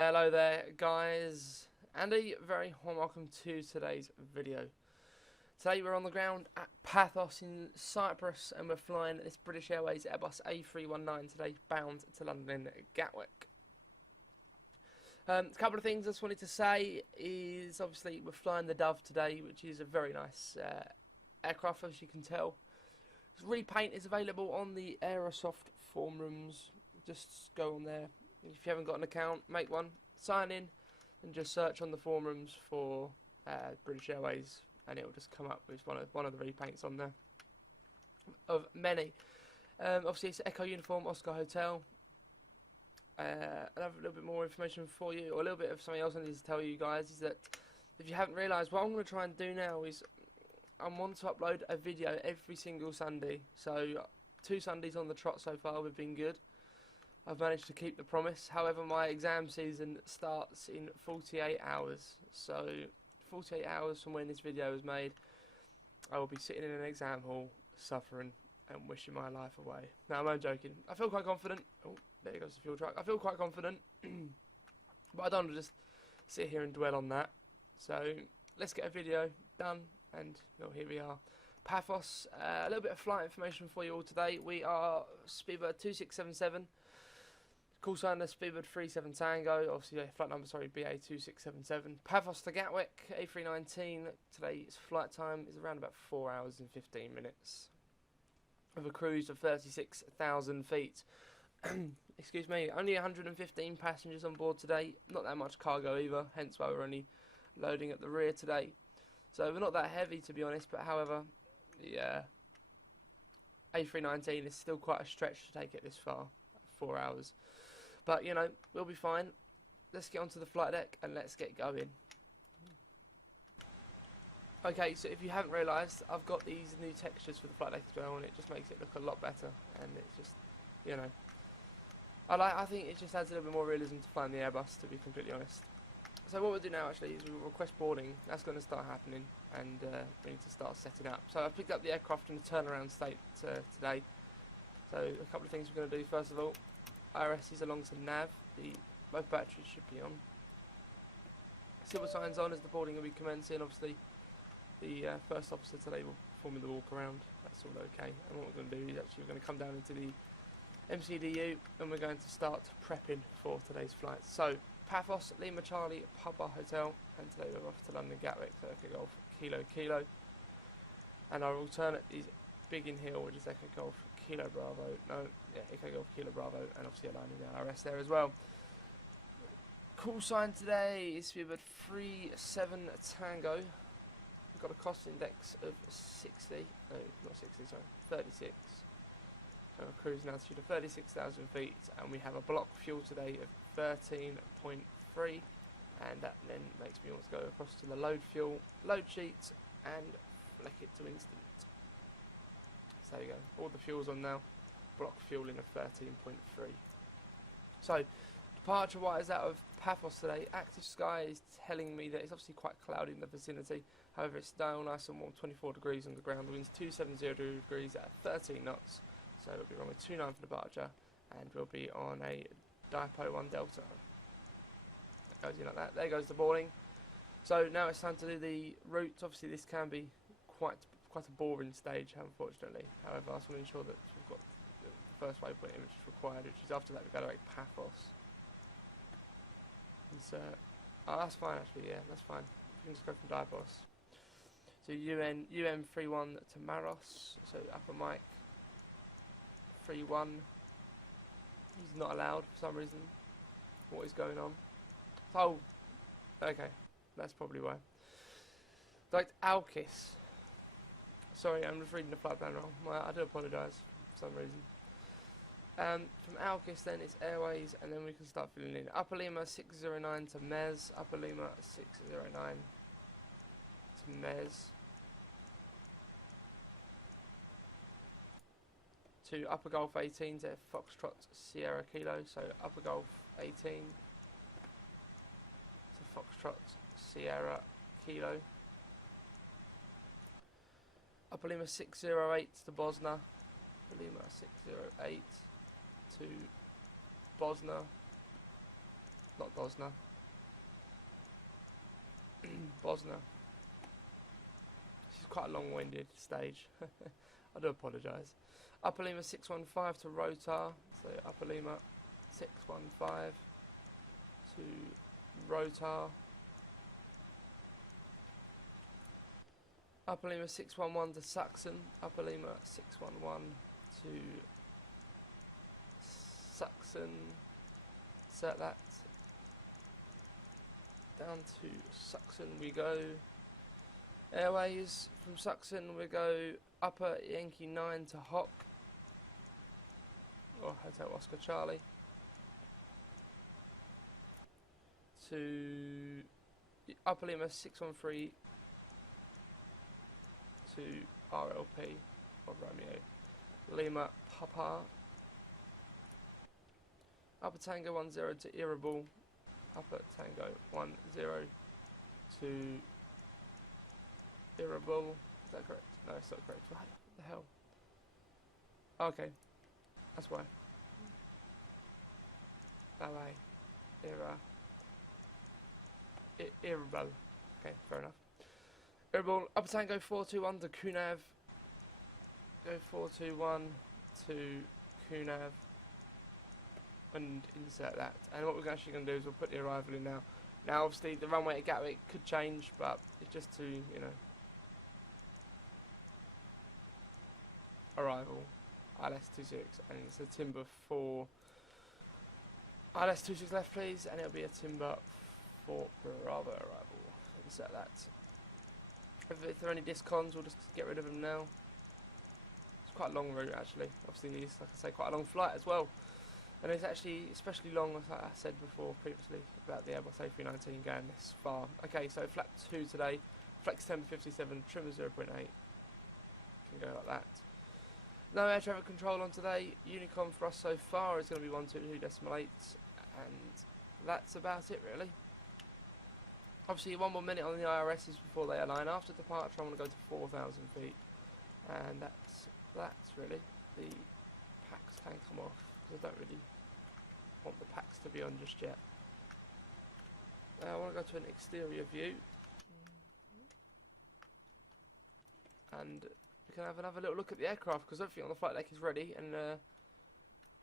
Hello there guys, and a very warm welcome to today's video. Today we're on the ground at Paphos in Cyprus and we're flying this British Airways Airbus A319 today, bound to London Gatwick. A couple of things I just wanted to say is obviously we're flying the Dove today, which is a very nice aircraft, as you can tell. Repaint is available on the Aerosoft forum rooms. Just go on there. If you haven't got an account, make one, sign in, and just search on the forum rooms for British Airways, and it will just come up with one of the repaints on there, of many. Obviously, it's Echo Uniform Oscar Hotel. I'll have a little bit more information for you, or a little bit of something else I need to tell you guys, is that if you haven't realised, what I'm going to try and do now is I want to upload a video every single Sunday. So 2 Sundays on the trot so far, we've been good. I've managed to keep the promise. However, my exam season starts in 48 hours. So 48 hours from when this video is made, I will be sitting in an exam hall, suffering and wishing my life away. No, I'm joking. I feel quite confident. Oh, there goes the fuel truck. I feel quite confident. But I don't want to just sit here and dwell on that. So let's get a video done. And well, here we are. Paphos, a little bit of flight information for you all today. We are Speedbird 2677. Call sign is Speedbird37 Tango, obviously flight number, sorry, BA2777. Paphos to Gatwick, A319. Today's flight time is around about 4 hours and 15 minutes. With a cruise of 36,000 feet. Excuse me, only 115 passengers on board today. Not that much cargo either, hence why we're only loading at the rear today. So we're not that heavy, to be honest, but however, the A319 is still quite a stretch to take it this far, 4 hours. But, you know, we'll be fine. Let's get onto the flight deck and let's get going. Okay, so if you haven't realised, I've got these new textures for the flight deck as well, and it just makes it look a lot better. And it's just, you know, I think it just adds a little bit more realism to flying the Airbus, to be completely honest. So what we'll do now actually is we'll request boarding. That's going to start happening, and we need to start setting up. So I've picked up the aircraft in a turnaround state today. So a couple of things we're going to do. First of all, IRS is along to nav. Both batteries should be on. Civil signs on as the boarding will be commencing. Obviously, the first officer today will be performing the walk around. That's all okay. And what we're going to do is actually we're going to come down into the MCDU and we're going to start prepping for today's flight. So Paphos, Lima Charlie, Papa Hotel, and today we're off to London Gatwick, so Echo Golf Kilo Kilo. And our alternate is Biggin Hill, which is Echo Golf Kilo Bravo, Echo Golf Kilo Bravo, and obviously aligning the IRS there as well. Call sign today is Speedbird 37 Tango. We've got a cost index of 60, no, not 60, sorry, 36. So we're cruising altitude of 36,000 feet, and we have a block fuel today of 13.3, and that then makes me want to go across to the load fuel, load sheet, and flick it to instant. So there you go, all the fuel's on now, block fueling of 13.3. So, departure wise out of Paphos today, active sky is telling me that it's obviously quite cloudy in the vicinity, however it's still nice and warm, 24 degrees on the ground, the wind's 270 degrees at 13 knots. So we'll be runway 29 for departure, and we'll be on a Dipo 1 Delta. That goes in like that. There goes the boarding. So now it's time to do the route. Obviously this can be quite a boring stage, unfortunately. However, I just want to ensure that we've got the first waypoint image required, which is after that we've got to make Paphos. Insert. Oh, that's fine actually, yeah, that's fine. We can just go from Dipos. So UM31 to Maros, so upper mic. 3-1. He's not allowed for some reason. What is going on? Oh, okay. That's probably why. Like Alkis. Sorry, I'm just reading the flight plan wrong. I do apologise for some reason. From Alkis then it's Airways, and then we can start filling in. Upper Lima 609 to Mez. Upper Lima 609 to Mez. To Upper Gulf 18 to Foxtrot Sierra Kilo, so Upper Gulf 18 to Foxtrot Sierra Kilo. Upper Lima 608 to Bosna, Upper Lima 608 to Bosna, not Dosna. Bosna. This is quite a long-winded stage. I do apologise. Upper Lima 615 to Rotar. So Upper Lima 615 to Rotar. Upper Lima 611 to Saxon. Upper Lima 611 to Saxon. Set that. Down to Saxon we go. Airways from Saxon we go Upper Yankee 9 to Hock. Or Hotel Oscar Charlie. To Upper Lima 613 to RLP of Romeo Lima Papa. Upper Tango 10 to Irritable. Upper Tango 10 to Irritable. Is that correct? No, it's not correct. What the hell? Okay, that's why. Ballet. Irritable. Okay, fair enough. Irritable. Upper Tango 421 to Kunav. Go 421 to Kunav. And insert that. And what we're actually going to do is we'll put the arrival in now. Now, obviously, the runway at Gatwick could change, but it's just to, you know, arrival, ILS26, and it's a Timber 4. ILS26 left, please, and it'll be a Timber 4 Bravo arrival. Insert that. If there are any discons, we'll just get rid of them now. It's quite a long route, actually. Obviously, it's, like I say, quite a long flight as well. And it's actually especially long, as I said before previously, about the Airbus A319 going this far. Okay, so flap 2 today, flex 1057, trimmer 0.8. Can go like that. No air traffic control on today. Unicom for us so far is going to be 122.8, and that's about it really. Obviously 1 more minute on the IRSs before they align. After departure I want to go to 4,000 feet, and that's really. The packs can come off, because I don't really want the packs to be on just yet. I want to go to an exterior view, and we can have another little look at the aircraft, because everything on the flight deck is ready, and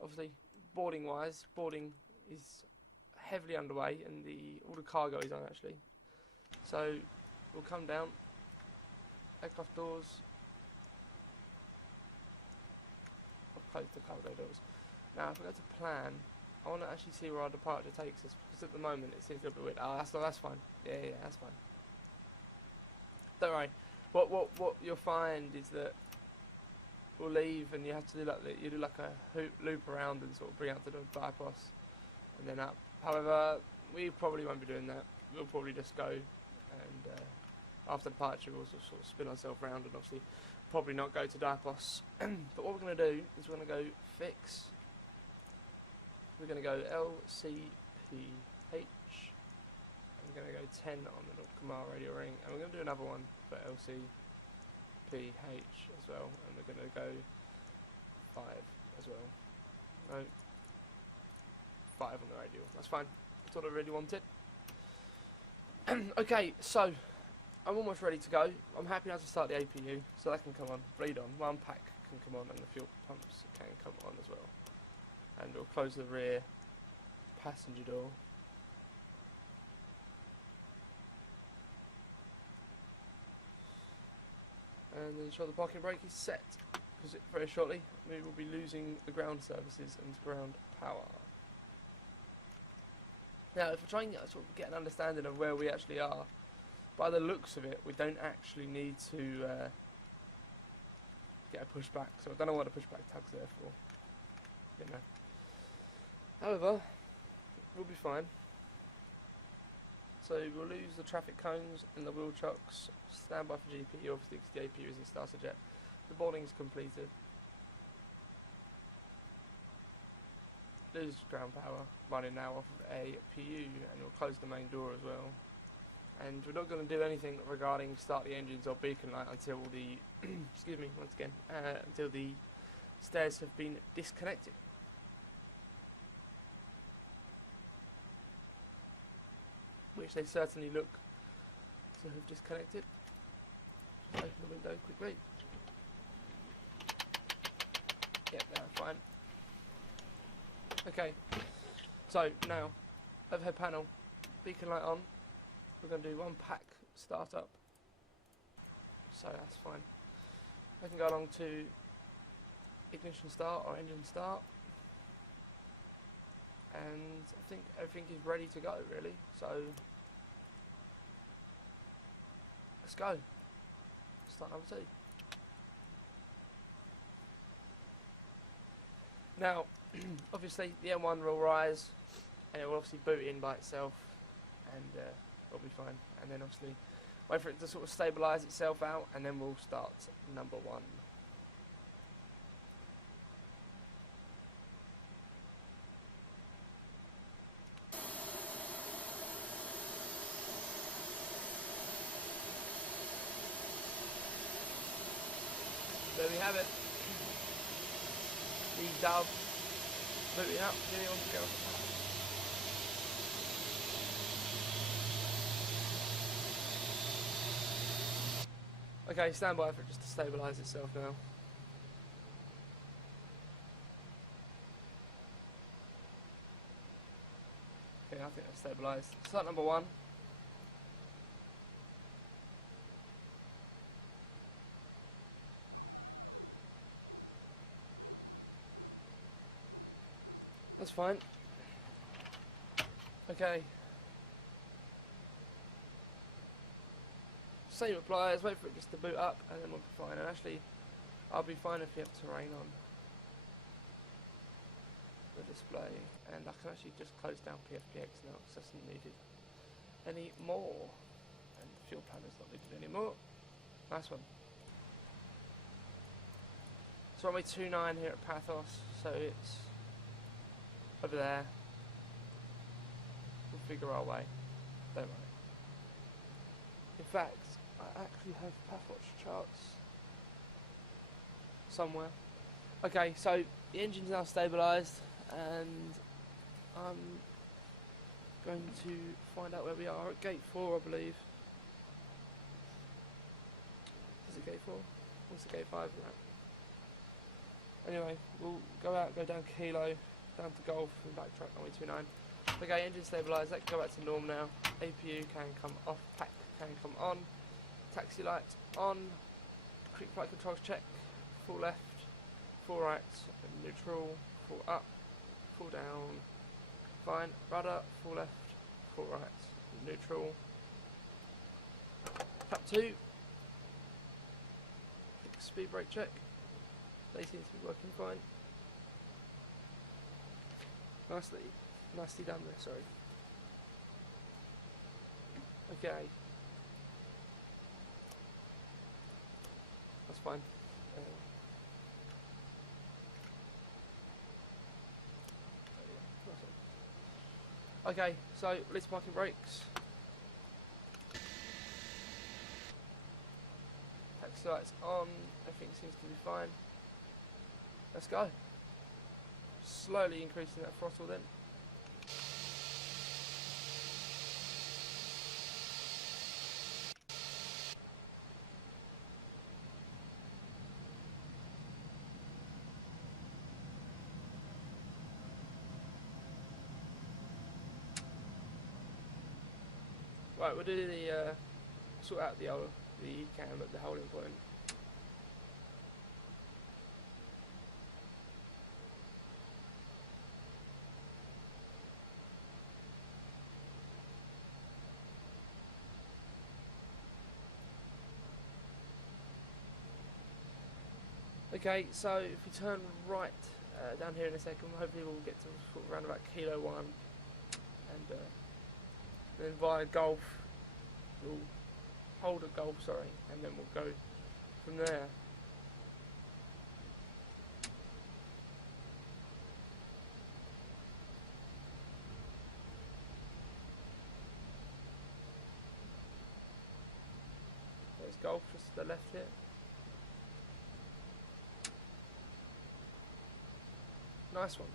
obviously boarding wise, boarding is heavily underway, and all the cargo is on actually. So we'll come down, aircraft doors, I'll close the cargo doors. Now if we go to plan, I want to actually see where our departure takes us, because at the moment it seems a little bit weird. Oh, that's fine. Yeah, that's fine. Don't worry. What you'll find is that we'll leave, and you have to do like a loop around and sort of bring out to the bypass and then up. However, we probably won't be doing that. We'll probably just go, and after departure we'll sort of spin ourselves around, and obviously probably not go to DIPOS. But what we're going to do is we're going to go fix. We're going to go LCPH. We're going to go 10 on the Kumar radio ring, and we're going to do another one for LCPH as well, and we're going to go 5 as well. No, 5 on the radio. That's fine. That's what I really wanted. Okay, so I'm almost ready to go. I'm happy now to start the APU, so that can come on. Bleed on. One pack can come on, and the fuel pumps can come on as well. And we'll close the rear passenger door. And ensure the parking brake is set, because very shortly we will be losing the ground services and ground power. Now, if we're trying to sort of get an understanding of where we actually are, by the looks of it, we don't actually need to get a pushback. So I don't know what a pushback tag's there for. You know. However, we'll be fine. So we'll lose the traffic cones and the wheel chocks. Stand by for GPU, obviously, because the APU is in starter jet. The boarding is completed. Lose ground power, running now off of a PU, and we'll close the main door as well. And we're not going to do anything regarding start the engines or beacon light until the excuse me once again until the stairs have been disconnected. which they certainly look to have disconnected. Just open the window quickly. Yep, they're fine. Okay, so now overhead panel, beacon light on. We're going to do one pack startup, so that's fine. I can go along to ignition start or engine start, and I think everything is ready to go really, so let's go. Start number 2. Now obviously the M1 will rise and it will obviously boot in by itself, and it'll be fine, and then obviously wait for it to sort of stabilise itself out, and then we'll start number 1. There we have it. The dub booting up, nearly on to go. Okay, stand by for it just to stabilise itself now. Okay, I think that's stabilised. Start number 1. That's fine. Okay. Same applies, wait for it just to boot up and then we'll be fine. And actually, I'll be fine if you have terrain on the display. And I can actually just close down PFPX now because that's not needed anymore. And the fuel planner's not needed anymore. Nice one. So runway 29 here at Paphos, so it's over there. We'll figure our way. Don't worry. In fact, I actually have Paphos charts somewhere. Okay, so the engine's now stabilised, and I'm going to find out where we are at gate 4, I believe. Is it gate 4? What's the gate 5? Right. Anyway, we'll go out, go down Kilo, down to Golf, and backtrack runway 29. Okay, engine stabilised, that can go back to norm now. APU can come off, pack can come on. Taxi lights on. Quick flight controls check. Full left, full right, neutral, full up, full down. Fine. Rudder, full left, full right, neutral. Flap 2. Quick speed brake check. They seem to be working fine. Nicely done there, sorry. Okay. That's fine. Okay, so release parking brakes. Taxi lights on, everything seems to be fine. Let's go. Slowly increasing that throttle then. Right, we'll do the sort out the cam at the holding point. Okay, so if we turn right down here in a second, hopefully we'll get to sort of around about Kilo 1, and then via Golf, we'll hold at Golf, sorry, and then we'll go from there. There's Golf just to the left here. Nice one.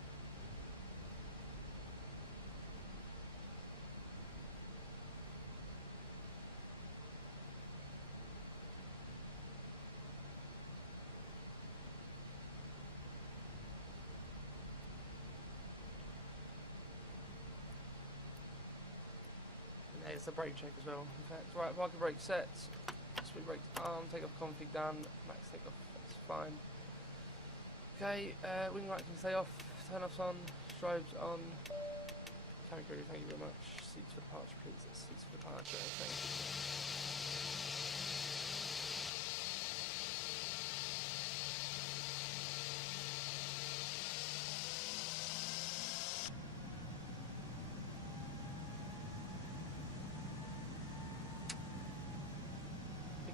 it's a brake check as well. In fact, right, parking brake set, speed brake arm, take off config done, max take off, that's fine. Okay, wing light can stay off, turn offs on, strobes on. Cabin crew, thank you very much. Seats for departure, please. Seats for departure, thank you.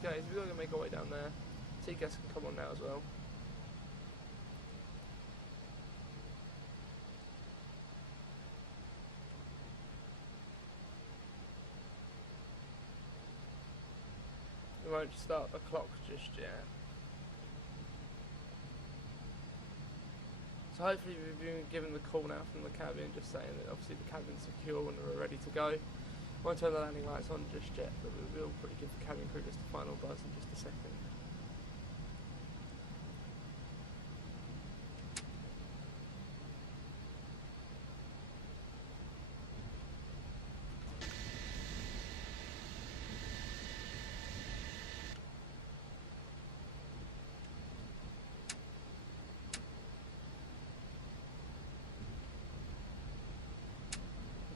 Okay, so we're going to make our way down there. TCAS can come on now as well. We won't start the clock just yet. So hopefully we've been given the call now from the cabin, just saying that obviously the cabin's secure and we're ready to go. Won't turn the landing lights on just yet, but we will probably give the cabin crew just a final buzz in just a second.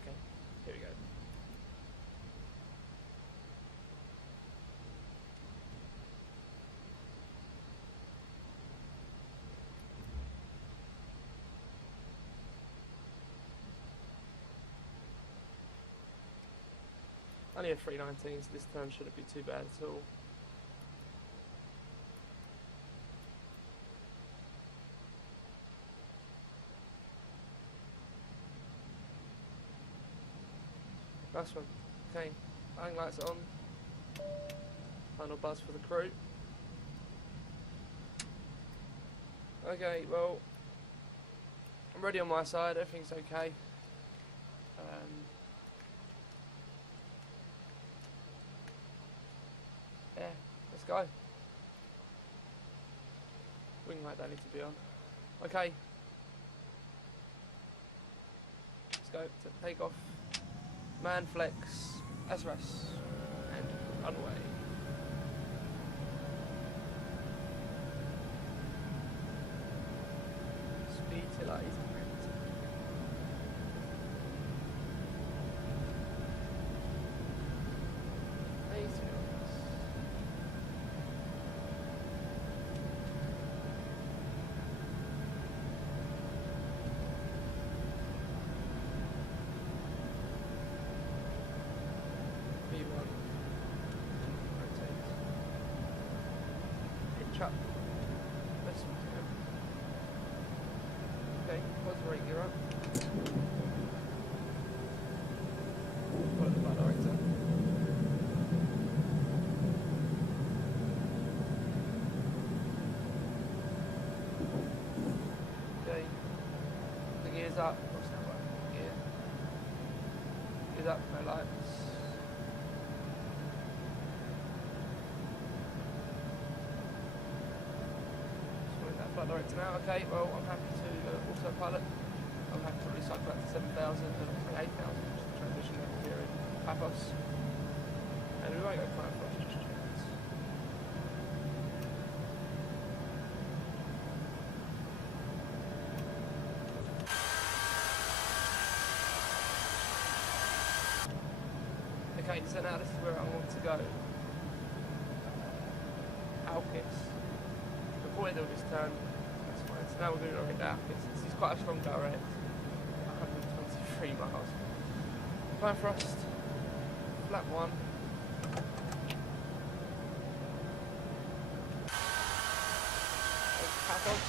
Okay, here we go. Only a 319, so this turn shouldn't be too bad at all. Nice one. Okay, landing lights on. Final buzz for the crew. Okay, well, I'm ready on my side, everything's okay. Yeah, let's go. Wing light don't need to be on. Okay. Let's go to take off. Man flex, SRS, and runway. Speed till 800. Chop. Let's okay, what's the rate gear up? Follow the bar director. Okay. The gear's up. What's that one? Gear. Gear's up, no lights. Flight director now. Okay, well, I'm happy to autopilot. I'm happy to recycle that to 7,000 and 8,000, which is the transition level here in Paphos. And we won't go flying for us just yet. Okay, so now this is where I want to go. Alkis. Before we do this turn, that's fine. So now we're going to go into Alkis. This is quite a strong direct. 123 miles. Flying thrust. Flat 1. Paphos.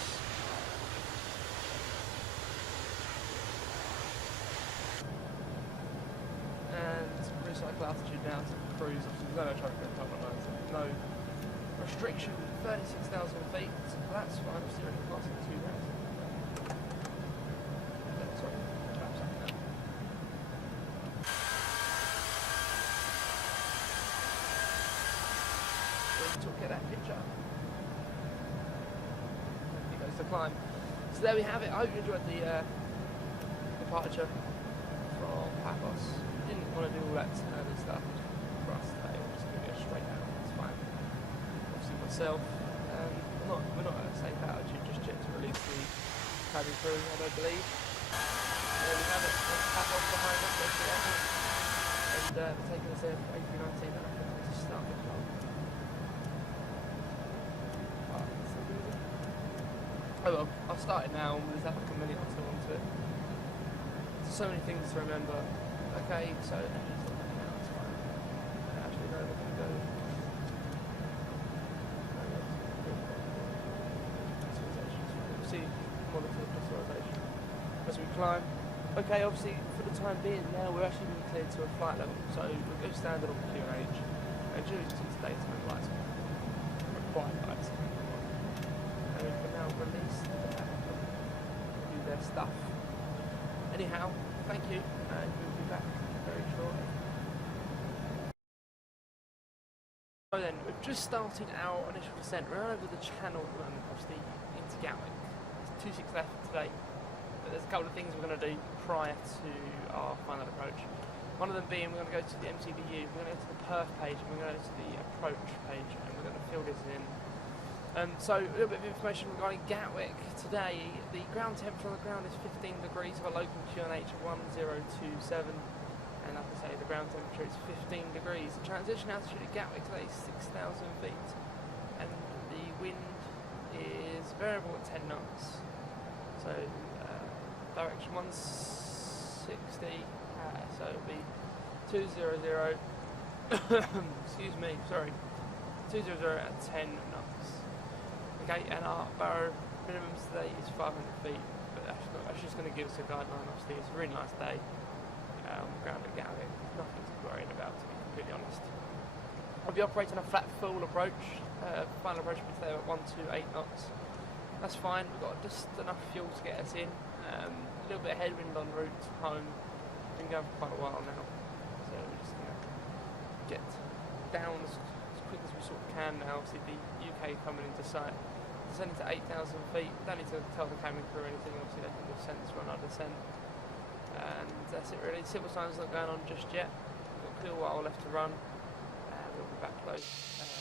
And recycle altitude now to cruise. Obviously, there's no traffic at the time of night, so no restriction. 36,000 feet. That's fine. I'm steering it past 2,000. Sorry, traps up now. To get that picture. Here goes the climb. So there we have it. I hope you enjoyed the departure from Paphos. Didn't want to do that turn and stuff for us today. We're just going to go straight out. It's fine. Obviously myself, we're not at a safe altitude just yet to release the cabin crew, I don't believe. There we have it. There's Paphos behind us. There's the airport. And we're taking us there for A319 and I think to start the job. Oh well, I've started now and we'll just have like a minute or two onto it. There's so many things to remember. Okay, so now it's fine. Actually, no, we're going to go. See, monitor pressurization as we climb. Okay, obviously, for the time being now, we're actually being cleared to a flight level, so we'll go standard on QNH, and due to this daytime lights, required lights, and we can now release the captain to do their stuff. Anyhow, thank you, and we'll be back very shortly. So then, we've just started our initial descent. We're over the channel at the moment, obviously, into Gatwick. There's 2 6 left today. But there's a couple of things we're going to do prior to our final approach. One of them being we're going to go to the MCBU, we're going to go to the perf page, and we're going to go to the approach page, and we're going to fill this in. So a little bit of information regarding Gatwick. Today, the ground temperature on the ground is 15 degrees with a local QNH of 1027, and like I say, the ground temperature is 15 degrees. The transition altitude at Gatwick today is 6,000 feet, and the wind is variable at 10 knots. So direction 160, so it'll be 200, excuse me, sorry, 200 at 10 knots. Okay, and our barrow minimum today is 500 feet, but that's just going to give us a guideline. Obviously, it's a really nice day on the ground at Gatwick. Nothing to be worried about, to be completely honest. I'll be operating a flat full approach. Final approach will be today at 128 knots. That's fine, we've got just enough fuel to get us in. A little bit of headwind en route home. We've been going for quite a while now, so we're just going to get down as quick as we sort of can now. Obviously the UK coming into sight. Descending to 8,000 feet, don't need to tell the cabin crew anything, obviously they can just sense run our descent. And that's it really, civil signs not going on just yet. We've got a clear while left to run. We'll be back close as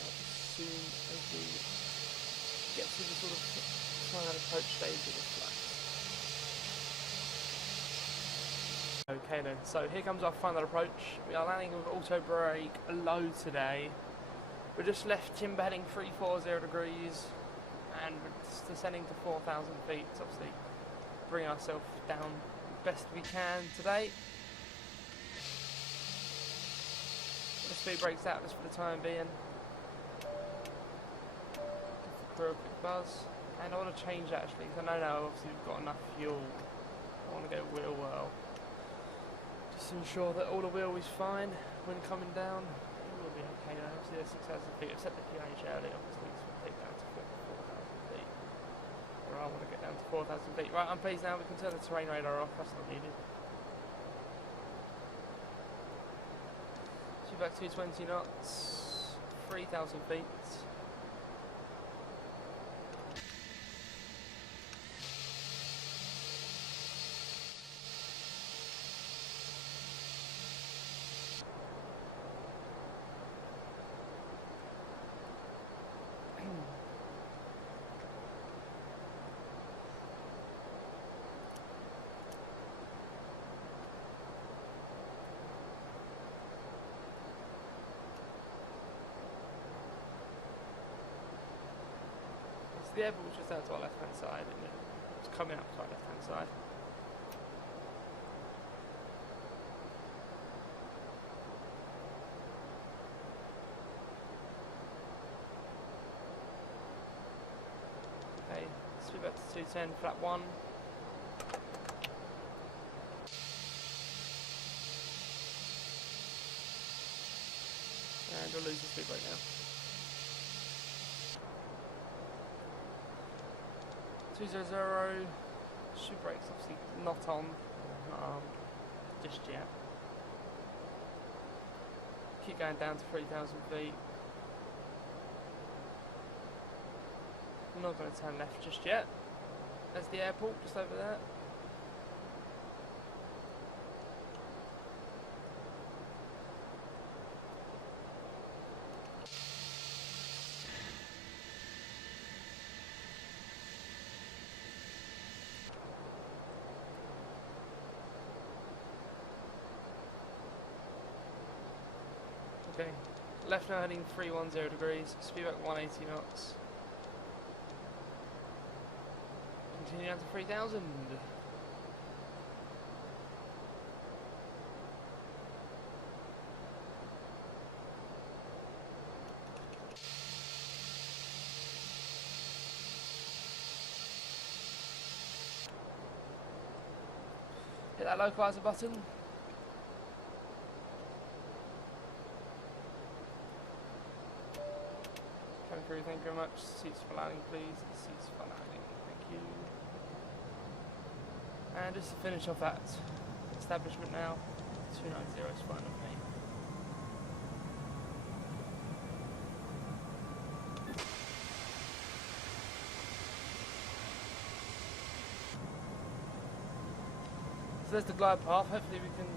soon as we get to the sort of final approach stage of the flight. Okay then, so here comes our final approach. We are landing with auto brake low today. We're just left timber heading 340 degrees and we're just descending to 4,000 feet. So obviously bring ourselves down best we can today. The speed brake's out just for the time being. Give the crew a quick buzz. And I want to change that actually, because I know now obviously we've got enough fuel. I want to go wheel well. Just to ensure that all the wheel is fine when coming down. It will be okay now. Obviously there's 6,000 feet. I've set the QH early, obviously, so we'll take down to 4,000 feet. Or I want to get down to 4,000 feet. Right, I'm pleased now we can turn the terrain radar off. That's not needed. So back 220 knots, 3,000 feet. The airport's just out to our left hand side, and it's coming up to our left hand side. Okay, speed back to 210, flap 1. And we'll lose the speed brake now. 200, super brakes obviously not on, just yet. Keep going down to 3,000 feet. I'm not going to turn left just yet. There's the airport just over there. Okay, left now heading 310 degrees, speed back 180 knots. Continue down to 3000. Hit that localizer button. Coming through, thank you very much. Seats for landing, please. Seats for landing, thank you. And just to finish off that establishment now, 290 is fine with me. So there's the glide path. Hopefully we can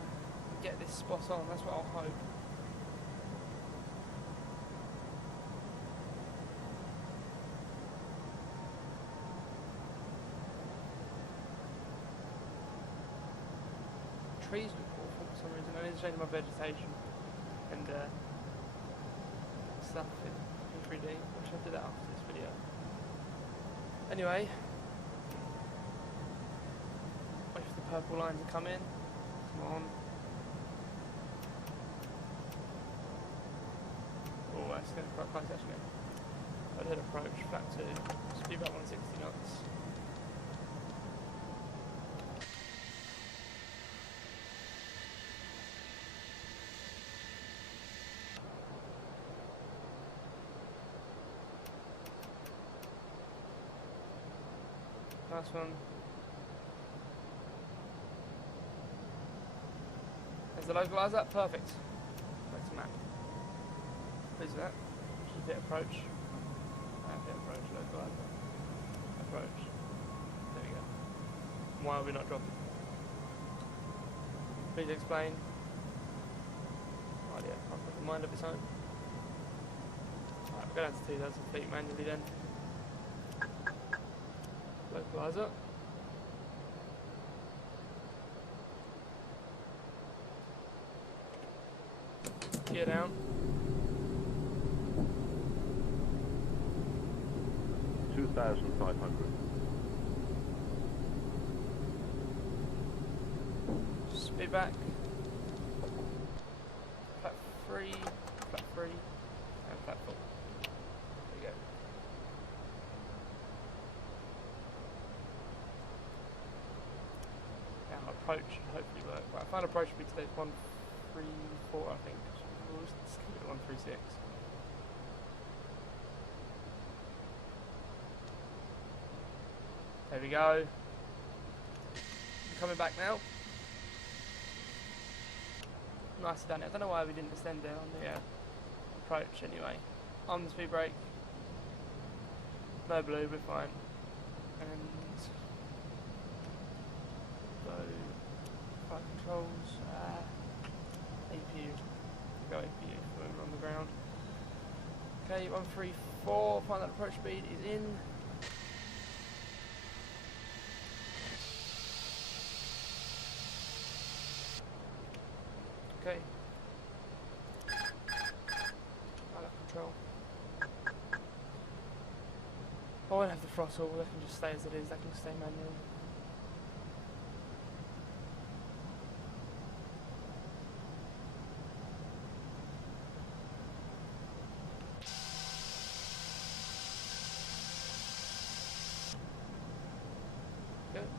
get this spot on. That's what I'll hope. Trees look awful for some reason. I need to change my vegetation and stuff in 3D. I should do that after this video. Anyway, wait for the purple line to come in. Come on. Oh, that's getting quite close actually. I'd hit approach, flat 2, speed about 160 knots. Nice one. There's the localizer, perfect. That's a map. Pleased with that. Just hit approach. Hit approach, localizer. Approach. There we go. Why are we not dropping? Please explain. Idea, can't put the mind of its own. Alright, we'll go down to 2000 feet manually then. Localizer. Gear down. 2,500. Speed back. Flat 3, flat 3, and flat 4. There we go. Now approach should hopefully work. Right, final approach should be today 134, I think. We'll just keep it at 136. There we go. Coming back now. Nicely done it. I don't know why we didn't extend it on the approach anyway. On the speed brake. No blue, we're fine. And go flight controls. APU. Go APU when we're on the ground. Okay, 134. Final approach speed is in. Okay. I'll have control. I won't have the throttle, that can just stay as it is, that can stay manual. Good.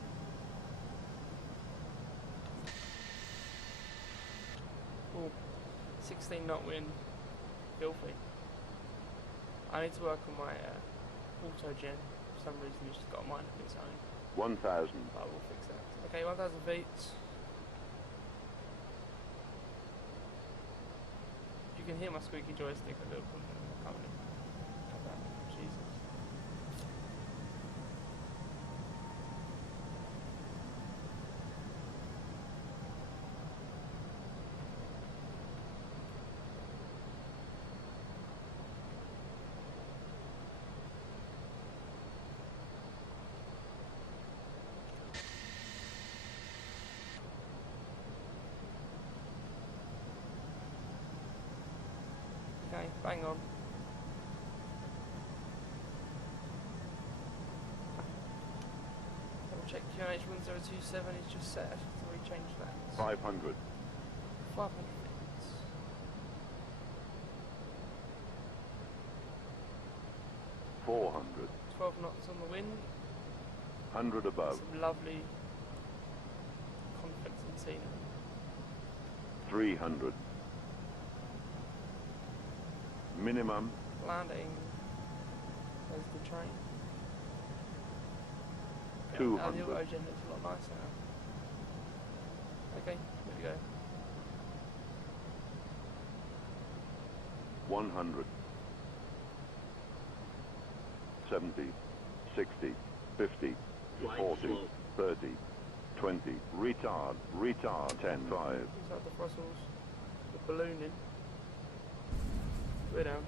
Ooh, 16 knot wind, filthy. I need to work on my auto gen. For some reason it's just got a mind of its own. 1,000. I will fix that. Okay, 1,000 feet. You can hear my squeaky joystick a little bit. Jesus. Okay, bang on. Double check QNH1027 is just set. I have to rechange that. 500. 500 feet. 400. 12 knots on the wind. 100 above. Some lovely conflicts and scenery. 300. Minimum. Landing. There's the train. Now 200. the auto gen looks a lot nicer now. Okay, here we go. 100. 70. 60. 50. 40. 30. 20. Retard. 10. 5. Inside the Brussels. The ballooning. We're down.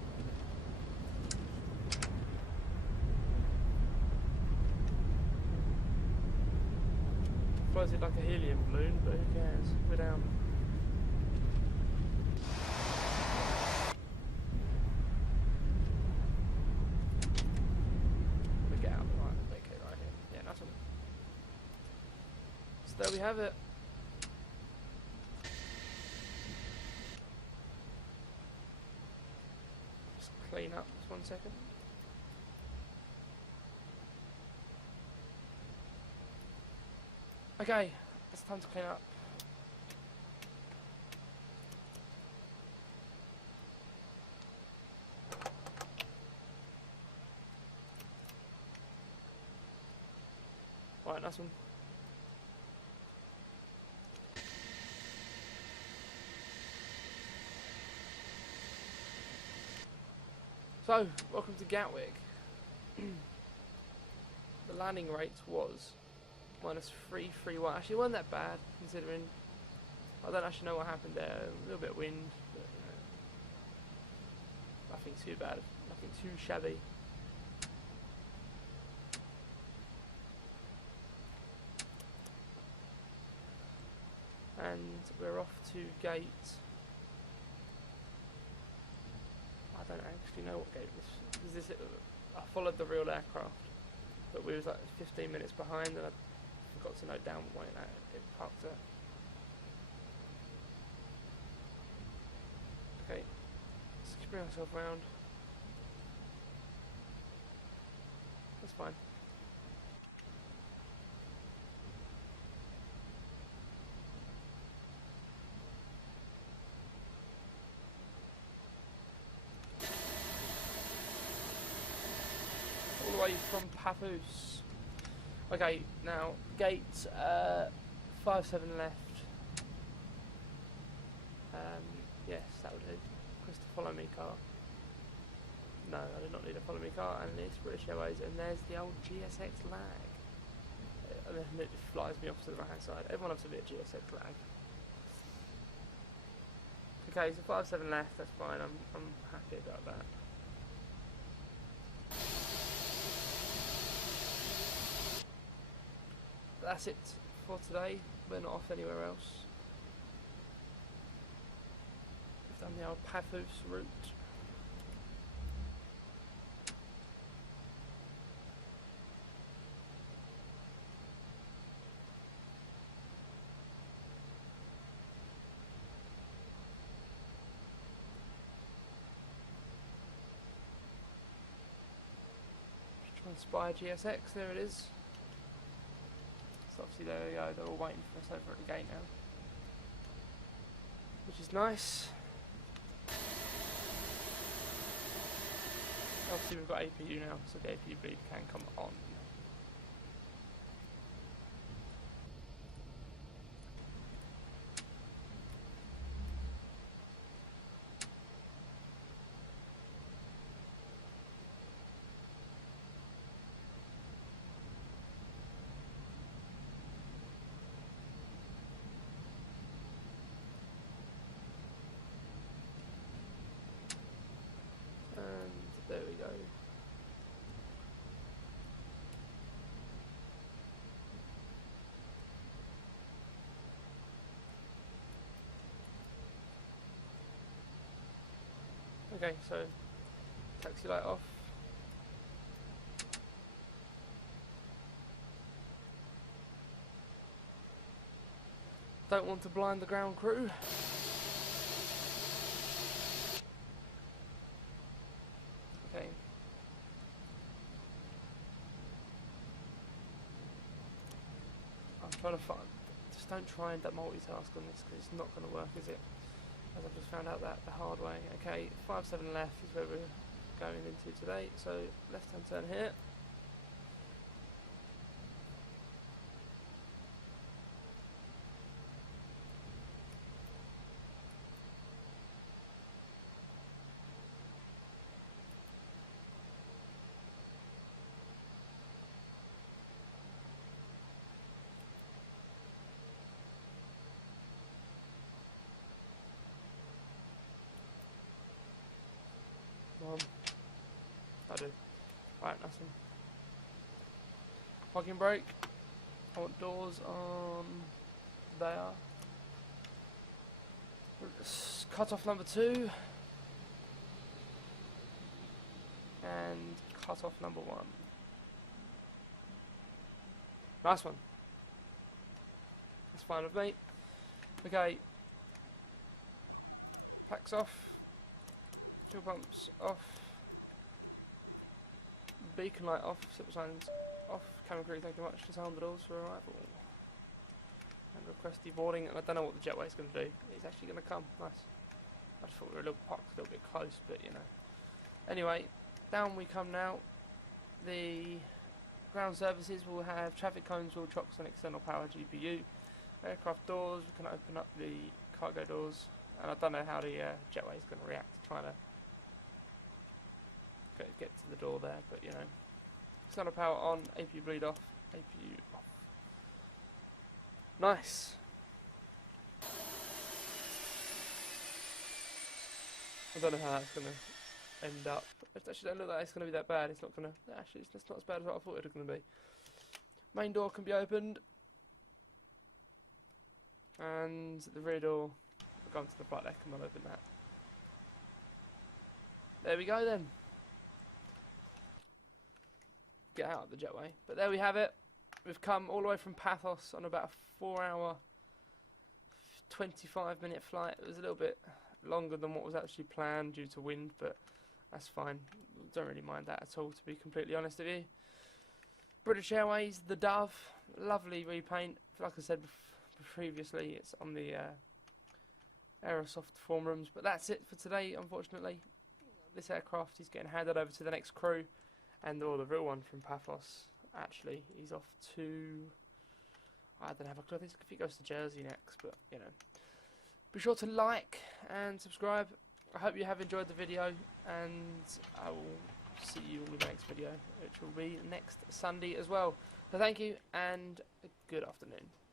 Floated like a helium balloon, but who cares? We're down. We get out. Right, vacate right here. Yeah, nice one. So there we have it. Just clean up just 1 second. Okay, it's time to clean up. Right, nice one. So, welcome to Gatwick. The landing rate was -331. Actually, it wasn't that bad considering I don't actually know what happened there. A little bit of wind, but nothing too bad, nothing too shabby. And we're off to gate. I don't actually know what gate this is. I followed the real aircraft, but we was like 15 minutes behind, and I forgot to note down when it parked at. Okay, let's bring ourselves round. That's fine. All the way from Paphos. Okay, now gate 57 left. Yes, that would do. Request a follow me car. No, I did not need a follow me car, and it's British Airways, and there's the old GSX lag. And then it just flies me off to the right hand side. Everyone loves a bit of GSX lag. Okay, so 57 left, that's fine, I'm happy about that. That's it for today. We're not off anywhere else. We've done the old Paphos route. Just try and spy GSX, there it is. So obviously there we go, they're all waiting for us over at the gate now, which is nice. Obviously we've got APU now, so the APU bleed can come on. There we go. Okay, so taxi light off. Don't want to blind the ground crew. Okay. I'm trying to find. Just don't try and multitask on this because it's not going to work, is it? As I've just found out that the hard way. Okay, 57 left is where we're going into today. So left hand turn here. I do. Right, nice one. Parking brake. I want doors on there. Cut off number 2. And cut off number 1. Nice one. That's fine with me. Okay. Packs off. Fuel pumps off. Beacon light off. Slip signs off. Cabin crew, thank you much. Disarm the doors for arrival. And request deboarding. And I don't know what the jetway is going to do. It's actually going to come. Nice. I just thought we were a little parked a little bit close, but you know. Anyway, down we come now. The ground services will have traffic cones, wheel chocks, and external power GPU. Aircraft doors. We can open up the cargo doors. And I don't know how the jetway is going to react to trying to get to the door there, but you know. External power on, APU bleed off, APU off. Nice. I don't know how that's going to end up. It actually don't look like it's going to be that bad. It's not going to. Actually, it's not as bad as what I thought it was going to be. Main door can be opened, and the rear door. We'll go onto the flight deck and we'll open that. There we go then. Get out of the jetway. But there we have it. We've come all the way from Paphos on about a 4-hour, 25-minute flight. It was a little bit longer than what was actually planned due to wind, but that's fine. Don't really mind that at all, to be completely honest with you. British Airways, the Dove, lovely repaint. Like I said previously, it's on the Aerosoft form rooms. But that's it for today, unfortunately. This aircraft is getting handed over to the next crew. And the real one from Paphos, actually, he's off to, I don't have a clue, I think he goes to Jersey next, but, you know. Be sure to like and subscribe. I hope you have enjoyed the video, and I will see you all in the next video, which will be next Sunday as well. So thank you, and good afternoon.